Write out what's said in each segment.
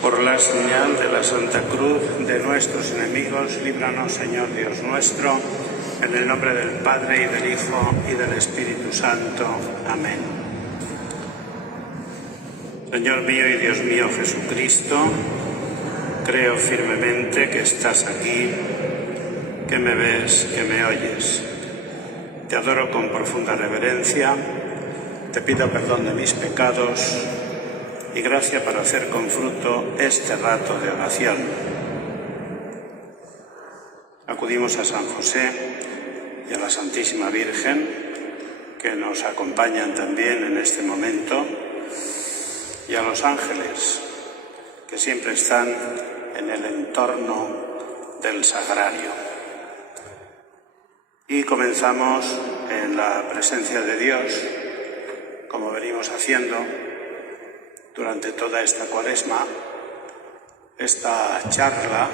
Por la señal de la Santa Cruz de nuestros enemigos, líbranos, Señor Dios nuestro, en el nombre del Padre, y del Hijo, y del Espíritu Santo. Amén. Señor mío y Dios mío Jesucristo, creo firmemente que estás aquí, que me ves, que me oyes. Te adoro con profunda reverencia, te pido perdón de mis pecados y gracia para hacer con fruto este rato de oración. Acudimos a San José y a la Santísima Virgen, que nos acompañan también en este momento, y a los ángeles, que siempre están en el entorno del sagrario. Y comenzamos en la presencia de Dios, como venimos haciendo durante toda esta Cuaresma, esta charla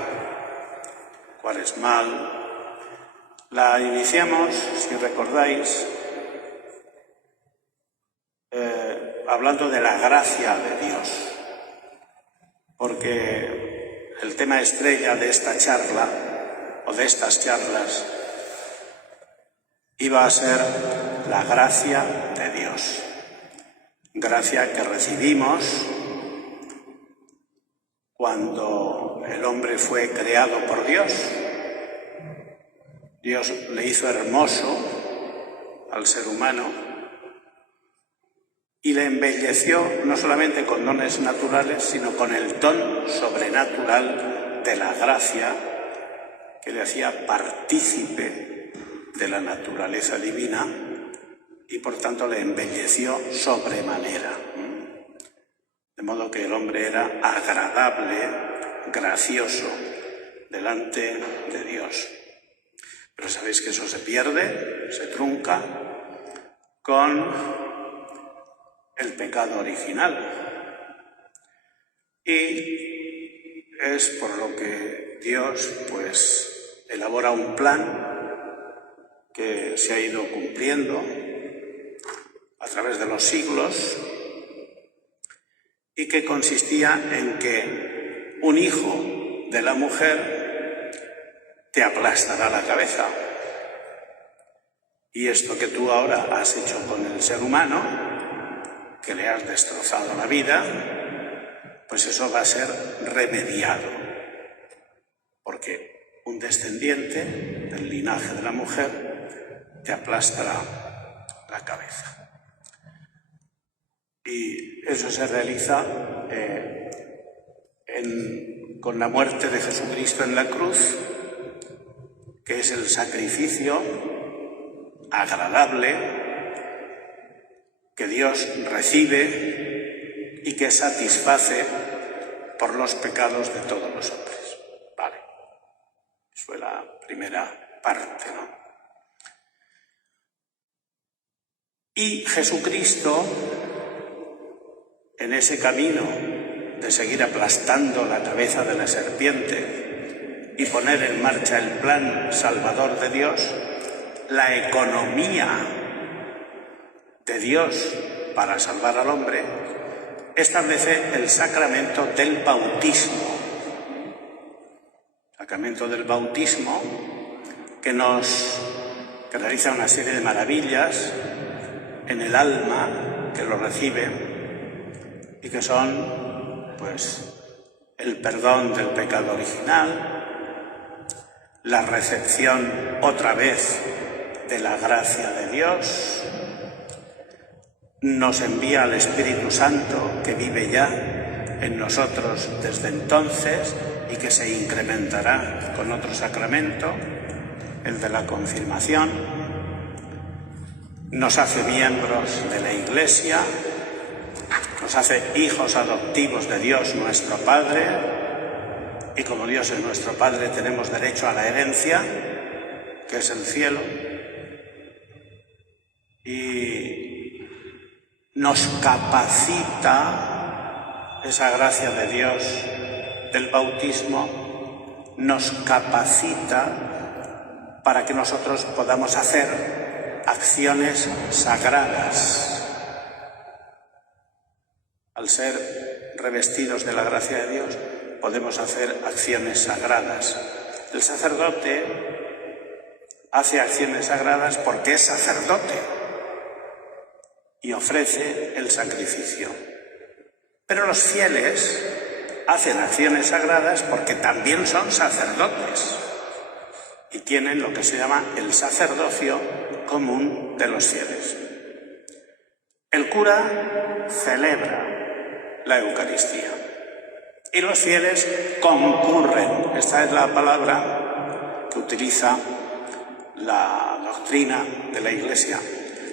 cuaresmal. La iniciamos, si recordáis, hablando de la gracia de Dios, porque el tema estrella de esta charla, o de estas charlas, iba a ser la gracia de Dios. Gracia que recibimos cuando el hombre fue creado por Dios. Dios le hizo hermoso al ser humano y le embelleció no solamente con dones naturales, sino con el don sobrenatural de la gracia que le hacía partícipe de la naturaleza divina y por tanto le embelleció sobremanera. De modo que el hombre era agradable, gracioso delante de Dios. Pero sabéis que eso se pierde, se trunca con el pecado original. Y es por lo que Dios elabora un plan que se ha ido cumpliendo a través de los siglos y que consistía en que un hijo de la mujer te aplastará la cabeza. Y esto que tú ahora has hecho con el ser humano, que le has destrozado la vida, pues eso va a ser remediado, porque un descendiente del linaje de la mujer te aplastará la cabeza. Y eso se realiza con la muerte de Jesucristo en la cruz, que es el sacrificio agradable que Dios recibe y que satisface por los pecados de todos los hombres. Vale, eso es la primera parte, ¿no? Y Jesucristo, en ese camino de seguir aplastando la cabeza de la serpiente y poner en marcha el plan salvador de Dios, la economía de Dios para salvar al hombre, establece el sacramento del bautismo. Sacramento del bautismo que realiza una serie de maravillas en el alma que lo recibe, y que son, el perdón del pecado original, la recepción otra vez de la gracia de Dios, nos envía al Espíritu Santo que vive ya en nosotros desde entonces y que se incrementará con otro sacramento, el de la confirmación, nos hace miembros de la Iglesia, nos hace hijos adoptivos de Dios nuestro Padre, y como Dios es nuestro Padre tenemos derecho a la herencia, que es el cielo, y nos capacita esa gracia de Dios del bautismo, nos capacita para que nosotros podamos hacer acciones sagradas. Al ser revestidos de la gracia de Dios, podemos hacer acciones sagradas. El sacerdote hace acciones sagradas porque es sacerdote y ofrece el sacrificio. Pero los fieles hacen acciones sagradas porque también son sacerdotes y tienen lo que se llama el sacerdocio común de los fieles. El cura celebra la Eucaristía y los fieles concurren. Esta es la palabra que utiliza la doctrina de la Iglesia.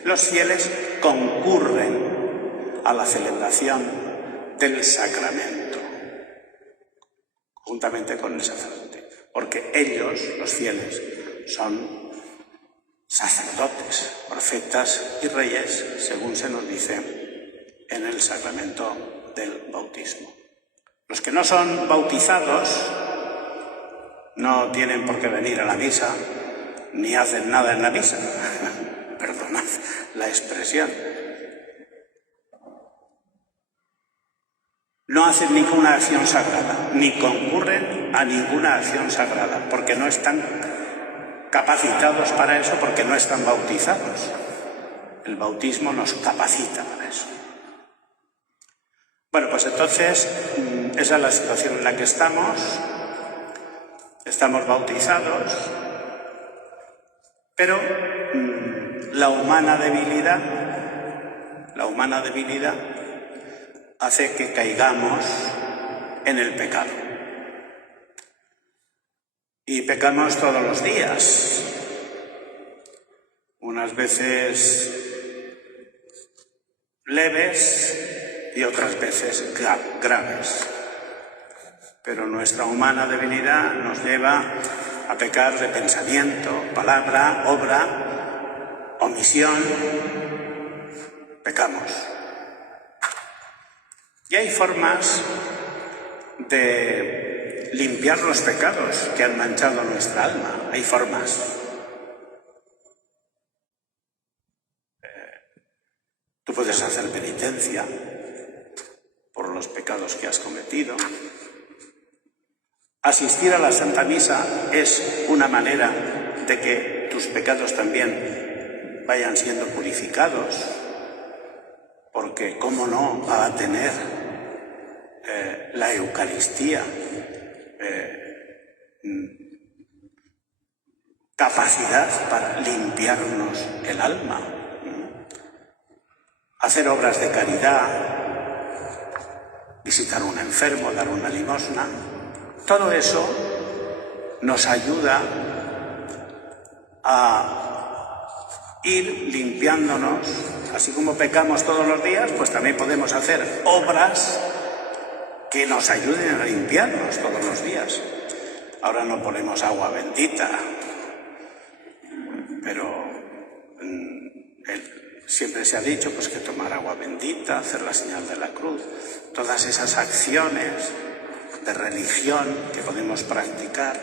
Los fieles concurren a la celebración del sacramento, juntamente con el sacerdote, porque ellos, los fieles, son sacerdotes, profetas y reyes, según se nos dice en el sacramento del bautismo. Los que no son bautizados no tienen por qué venir a la misa, ni hacen nada en la misa. Perdonad la expresión. No hacen ninguna acción sagrada, ni concurren a ninguna acción sagrada, porque no están capacitados para eso, porque no están bautizados. El bautismo nos capacita para eso. Bueno, pues entonces, esa es la situación en la que estamos. Estamos bautizados, pero la humana debilidad hace que caigamos en el pecado. Y pecamos todos los días, unas veces leves y otras veces graves. Pero nuestra humana debilidad nos lleva a pecar de pensamiento, palabra, obra, omisión. Pecamos. Y hay formas de limpiar los pecados que han manchado nuestra alma. Hay formas. Tú puedes hacer penitencia por los pecados que has cometido. Asistir a la Santa Misa es una manera de que tus pecados también vayan siendo purificados, porque ¿cómo no va a tener la Eucaristía capacidad para limpiarnos el alma? Hacer obras de caridad, visitar a un enfermo, dar una limosna. Todo eso nos ayuda a ir limpiándonos. Así como pecamos todos los días, pues también podemos hacer obras que nos ayuden a limpiarnos todos los días. Ahora no ponemos agua bendita, pero siempre se ha dicho pues, que tomar agua bendita, hacer la señal de la cruz, todas esas acciones de religión que podemos practicar,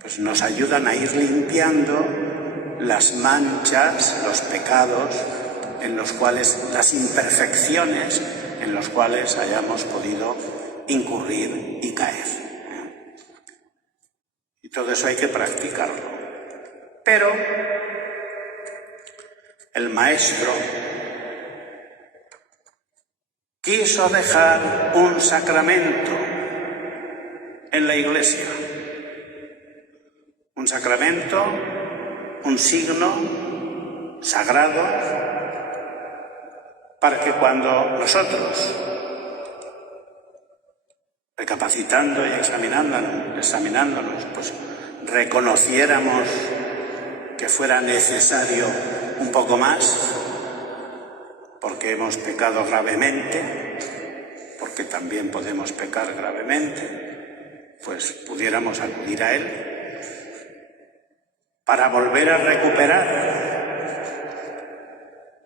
pues nos ayudan a ir limpiando las manchas, los pecados, en los cuales, las imperfecciones en los cuales hayamos podido incurrir y caer. Y todo eso hay que practicarlo. Pero el Maestro quiso dejar un sacramento en la Iglesia, un sacramento, un signo sagrado, para que cuando nosotros, recapacitando y examinándonos, pues reconociéramos que fuera necesario un poco más, porque hemos pecado gravemente, porque también podemos pecar gravemente, pues pudiéramos acudir a Él para volver a recuperar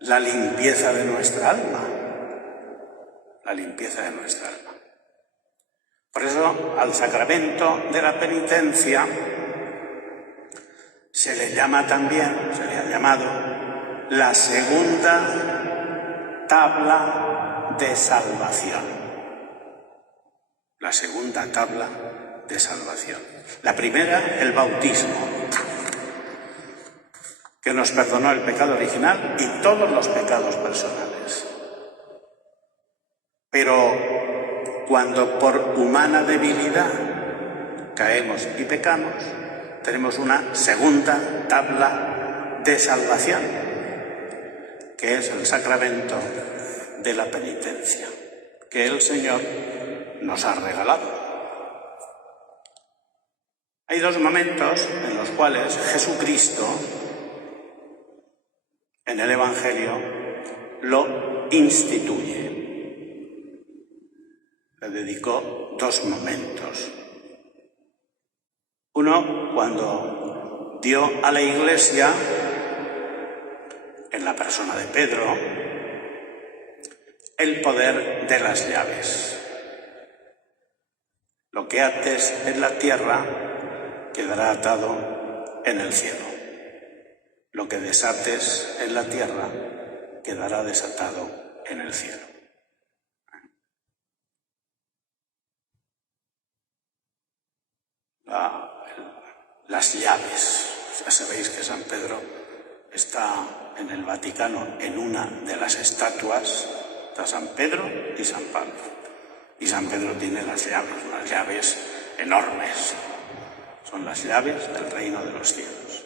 la limpieza de nuestra alma, la limpieza de nuestra alma. Por eso al sacramento de la penitencia se le llama también, se le ha llamado la segunda tabla de salvación. segunda tabla de salvación. La primera, el bautismo, que nos perdonó el pecado original y todos los pecados personales. Pero cuando por humana debilidad caemos y pecamos, tenemos una segunda tabla de salvación, que es el sacramento de la penitencia, que el Señor nos ha regalado. Hay dos momentos en los cuales Jesucristo, en el Evangelio, lo instituye. Le dedicó dos momentos. Uno, cuando dio a la Iglesia, en la persona de Pedro, el poder de las llaves. Lo que ates en la tierra quedará atado en el cielo. Lo que desates en la tierra quedará desatado en el cielo. Las llaves. Ya sabéis que San Pedro está en el Vaticano, en una de las estatuas, está San Pedro y San Pablo. Y San Pedro tiene las llaves, unas llaves enormes. Son las llaves del reino de los cielos.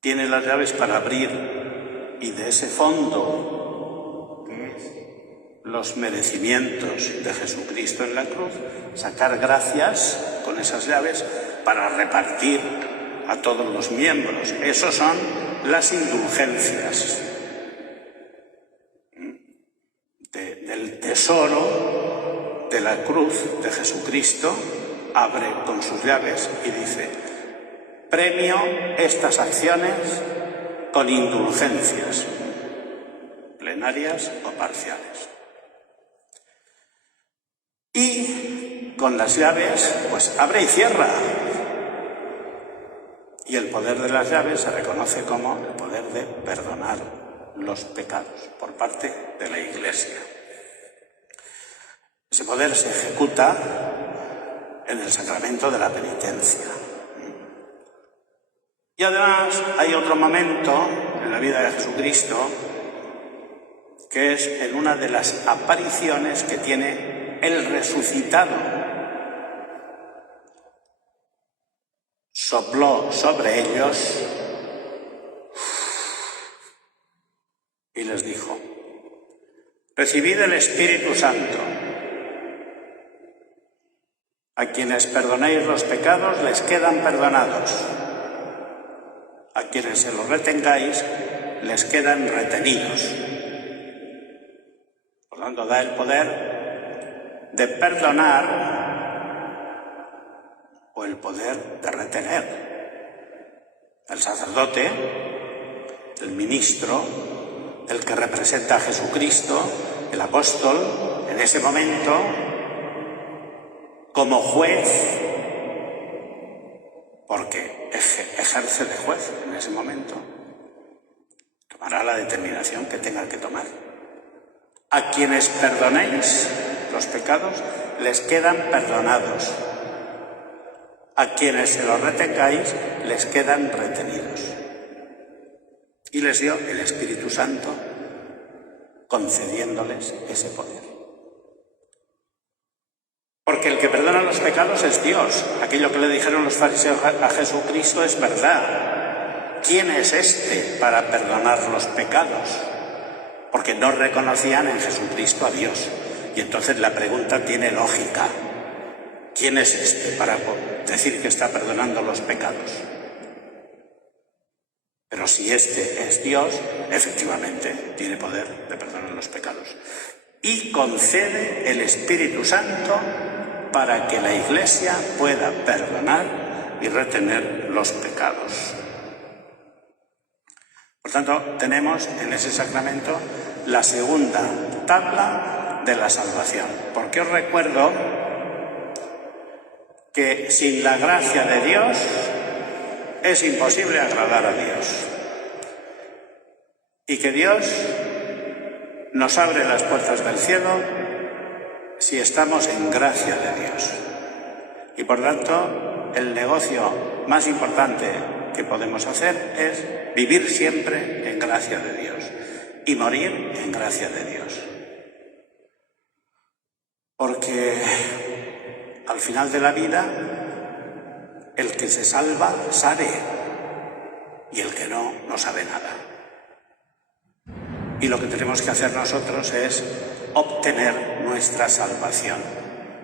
Tiene las llaves para abrir, y de ese fondo, que es los merecimientos de Jesucristo en la cruz, sacar gracias con esas llaves para repartir a todos los miembros. Esos son las indulgencias del tesoro de la cruz de Jesucristo. Abre con sus llaves y dice: premio estas acciones con indulgencias, plenarias o parciales. Y con las llaves, pues abre y cierra. Y el poder de las llaves se reconoce como el poder de perdonar los pecados por parte de la Iglesia. Ese poder se ejecuta en el sacramento de la penitencia. Y además hay otro momento en la vida de Jesucristo, que es en una de las apariciones que tiene el resucitado. Sopló sobre ellos y les dijo: recibid el Espíritu Santo. A quienes perdonéis los pecados les quedan perdonados. A quienes se los retengáis les quedan retenidos. Por lo tanto, da el poder de perdonar o el poder de retener. El sacerdote, el ministro, el que representa a Jesucristo, el apóstol, en ese momento, como juez, porque ejerce de juez en ese momento, tomará la determinación que tenga que tomar. A quienes perdonéis los pecados les quedan perdonados. A quienes se los retengáis les quedan retenidos. Y les dio el Espíritu Santo, concediéndoles ese poder. Porque el que perdona los pecados es Dios. Aquello que le dijeron los fariseos a Jesucristo es verdad. ¿Quién es este para perdonar los pecados? Porque no reconocían en Jesucristo a Dios. Y entonces la pregunta tiene lógica. ¿Quién es este para decir que está perdonando los pecados? Pero si este es Dios, efectivamente tiene poder de perdonar los pecados. Y concede el Espíritu Santo para que la Iglesia pueda perdonar y retener los pecados. Por tanto, tenemos en ese sacramento la segunda tabla de la salvación. Porque os recuerdo que sin la gracia de Dios es imposible agradar a Dios. Y que Dios nos abre las puertas del cielo si estamos en gracia de Dios. Y por tanto, el negocio más importante que podemos hacer es vivir siempre en gracia de Dios y morir en gracia de Dios. Porque al final de la vida, el que se salva sabe, y el que no, no sabe nada. Y lo que tenemos que hacer nosotros es obtener nuestra salvación.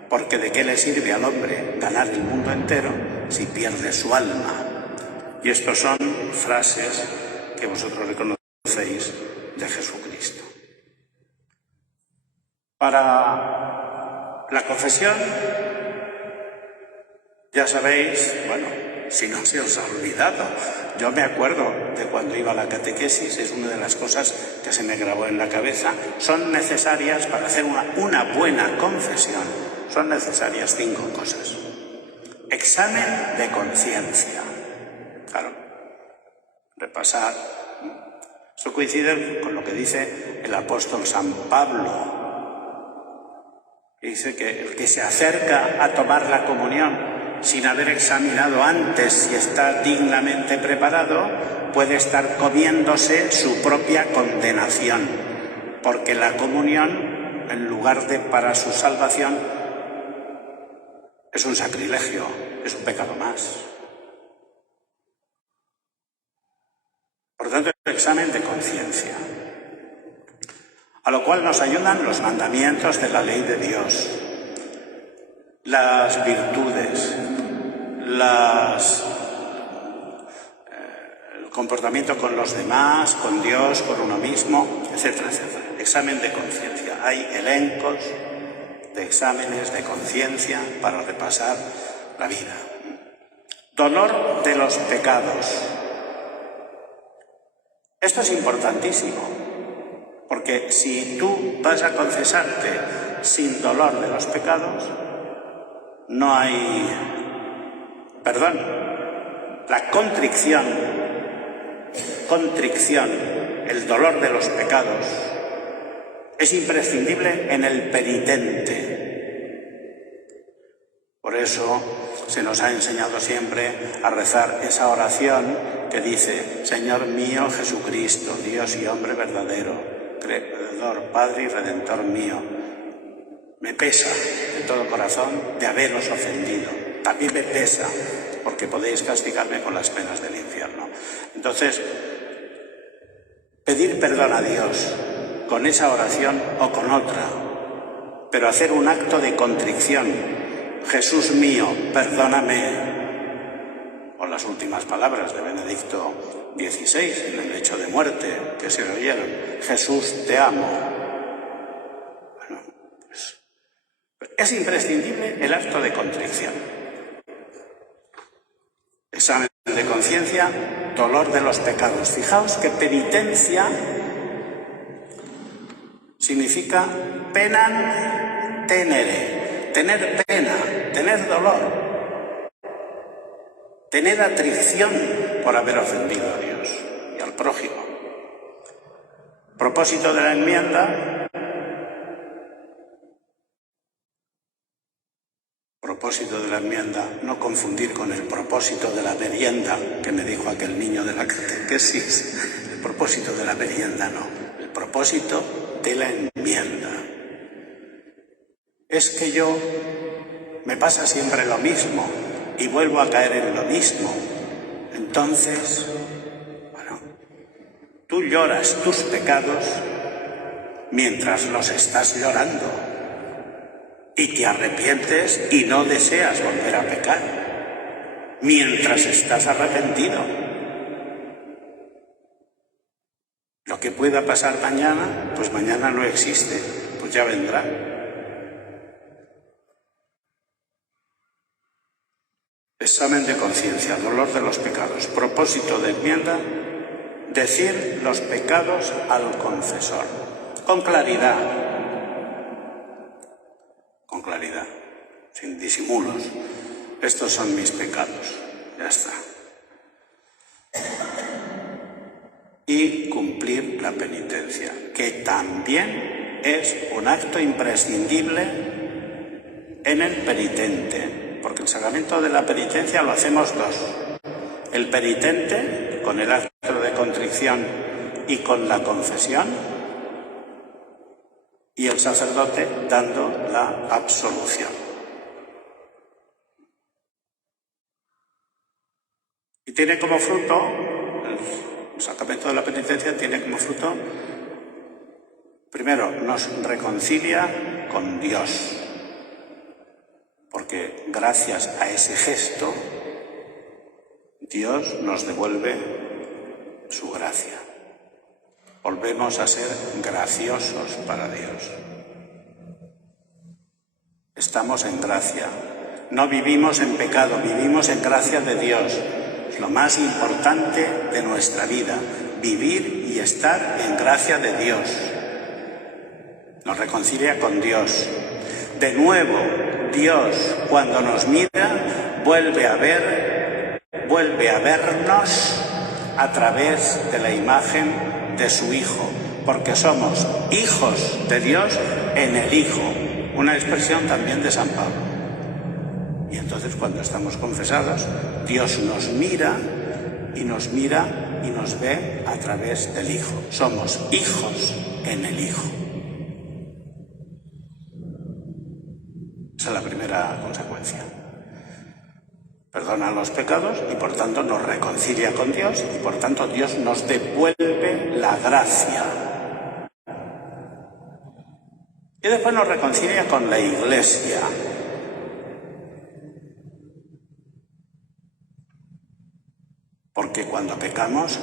Porque ¿de qué le sirve al hombre ganar el mundo entero si pierde su alma? Y estos son frases que vosotros reconocéis de Jesucristo. Para la confesión, ya sabéis, bueno, si no se os ha olvidado, yo me acuerdo de cuando iba a la catequesis, es una de las cosas que se me grabó en la cabeza. Son necesarias, para hacer una buena confesión, son necesarias 5 cosas. Examen de conciencia. Claro, repasar. Esto coincide con lo que dice el apóstol San Pablo. Dice que el que se acerca a tomar la comunión sin haber examinado antes si está dignamente preparado, puede estar comiéndose su propia condenación, porque la comunión, en lugar de para su salvación, es un sacrilegio, es un pecado más. Por tanto, el examen de conciencia, a lo cual nos ayudan los mandamientos de la ley de Dios, las virtudes, el comportamiento con los demás, con Dios, con uno mismo, etcétera, etcétera. Examen de conciencia. Hay elencos de exámenes de conciencia para repasar la vida. Dolor de los pecados. Esto es importantísimo, porque si tú vas a confesarte sin dolor de los pecados, no hay perdón. La contrición, el dolor de los pecados, es imprescindible en el penitente. Por eso se nos ha enseñado siempre a rezar esa oración que dice: Señor mío Jesucristo, Dios y hombre verdadero, Creador, Padre y Redentor mío, me pesa de todo corazón de haberos ofendido. También me pesa porque podéis castigarme con las penas del infierno. Entonces, pedir perdón a Dios con esa oración o con otra, pero hacer un acto de contrición. Jesús mío, perdóname. O las últimas palabras de Benedicto XVI en el lecho de muerte que se oyeron: Jesús, te amo. Es imprescindible el acto de contrición. Examen de conciencia, dolor de los pecados. Fijaos que penitencia significa penan tenere, tener pena, tener dolor, tener atrición por haber ofendido a Dios y al prójimo. Propósito de la enmienda. Propósito de la enmienda, no confundir con el propósito de la merienda que me dijo aquel niño de la catequesis. El propósito de la merienda no, el propósito de la enmienda. Es que yo me pasa siempre lo mismo y vuelvo a caer en lo mismo. Entonces, bueno, tú lloras tus pecados mientras los estás llorando. Y te arrepientes y no deseas volver a pecar mientras estás arrepentido. Lo que pueda pasar mañana, pues mañana no existe, pues ya vendrá. Examen de conciencia, dolor de los pecados. Propósito de enmienda: decir los pecados al confesor, con claridad. Con claridad, sin disimulos. Estos son mis pecados. Ya está. Y cumplir la penitencia, que también es un acto imprescindible en el penitente, porque el sacramento de la penitencia lo hacemos dos. El penitente, con el acto de contrición y con la confesión, y el sacerdote dando la absolución. Y tiene como fruto, el sacramento de la penitencia tiene como fruto, primero, nos reconcilia con Dios, porque gracias a ese gesto, Dios nos devuelve su gracia. Volvemos a ser graciosos para Dios. Estamos en gracia. No vivimos en pecado, vivimos en gracia de Dios. Es lo más importante de nuestra vida, vivir y estar en gracia de Dios. Nos reconcilia con Dios. De nuevo, Dios, cuando nos mira, vuelve a vernos a través de la imagen de su Hijo, porque somos hijos de Dios en el Hijo, una expresión también de San Pablo. Y entonces, cuando estamos confesados, Dios nos mira y nos ve a través del Hijo. Somos hijos en el Hijo. Esa es la primera consecuencia. Perdona los pecados y por tanto nos reconcilia con Dios y por tanto Dios nos devuelve la gracia. Y después nos reconcilia con la Iglesia. Porque cuando pecamos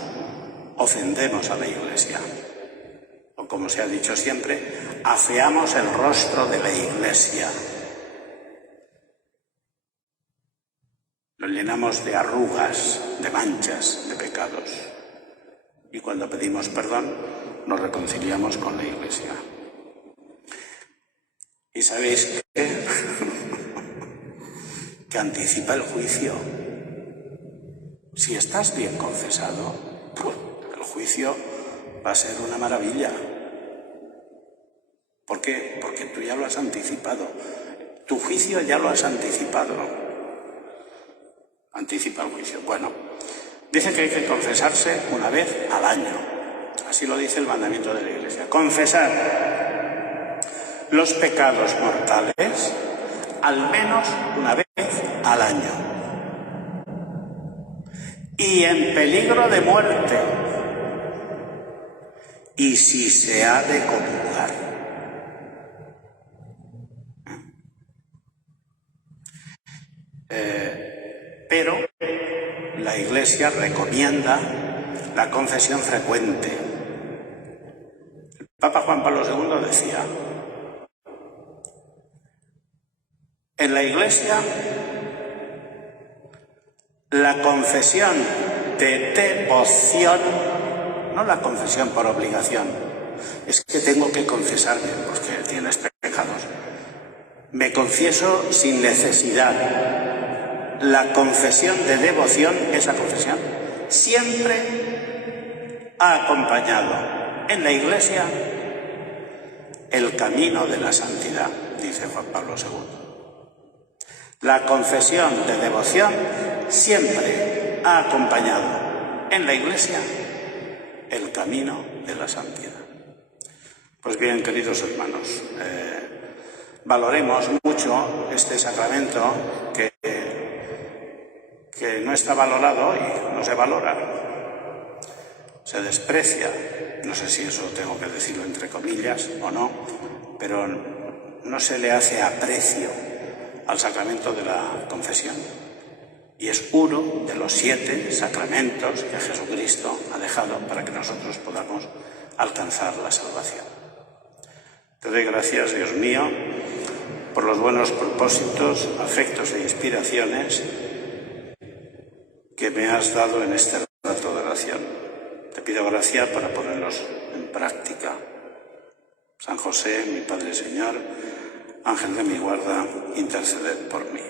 ofendemos a la Iglesia. O como se ha dicho siempre, afeamos el rostro de la Iglesia. Lo llenamos de arrugas, de manchas, de pecados. Y cuando pedimos perdón, nos reconciliamos con la Iglesia. ¿Y sabéis qué? Que anticipa el juicio. Si estás bien confesado, pues el juicio va a ser una maravilla. ¿Por qué? Porque tú ya lo has anticipado. Tu juicio ya lo has anticipado. Anticipa el juicio. Bueno, dice que hay que confesarse una vez al año. Así lo dice el mandamiento de la Iglesia. Confesar los pecados mortales al menos una vez al año. Y en peligro de muerte. Y si se ha de comulgar. Pero la Iglesia recomienda la confesión frecuente. El Papa Juan Pablo II decía: en la Iglesia la confesión de devoción, no la confesión por obligación, es que tengo que confesarme porque tienes pecados. Me confieso sin necesidad. La confesión de devoción, esa confesión, siempre ha acompañado en la Iglesia el camino de la santidad, dice Juan Pablo II. La confesión de devoción siempre ha acompañado en la Iglesia el camino de la santidad. Pues bien, queridos hermanos, valoremos mucho este sacramento que no está valorado y no se valora, se desprecia. No sé si eso tengo que decirlo entre comillas o no, pero no se le hace aprecio al sacramento de la confesión. Y es uno de los 7 sacramentos que Jesucristo ha dejado para que nosotros podamos alcanzar la salvación. Te doy gracias, Dios mío, por los buenos propósitos, afectos e inspiraciones que me has dado en este rato de oración. Te pido gracia para ponerlos en práctica. San José, mi Padre Señor, ángel de mi guarda, interceded por mí.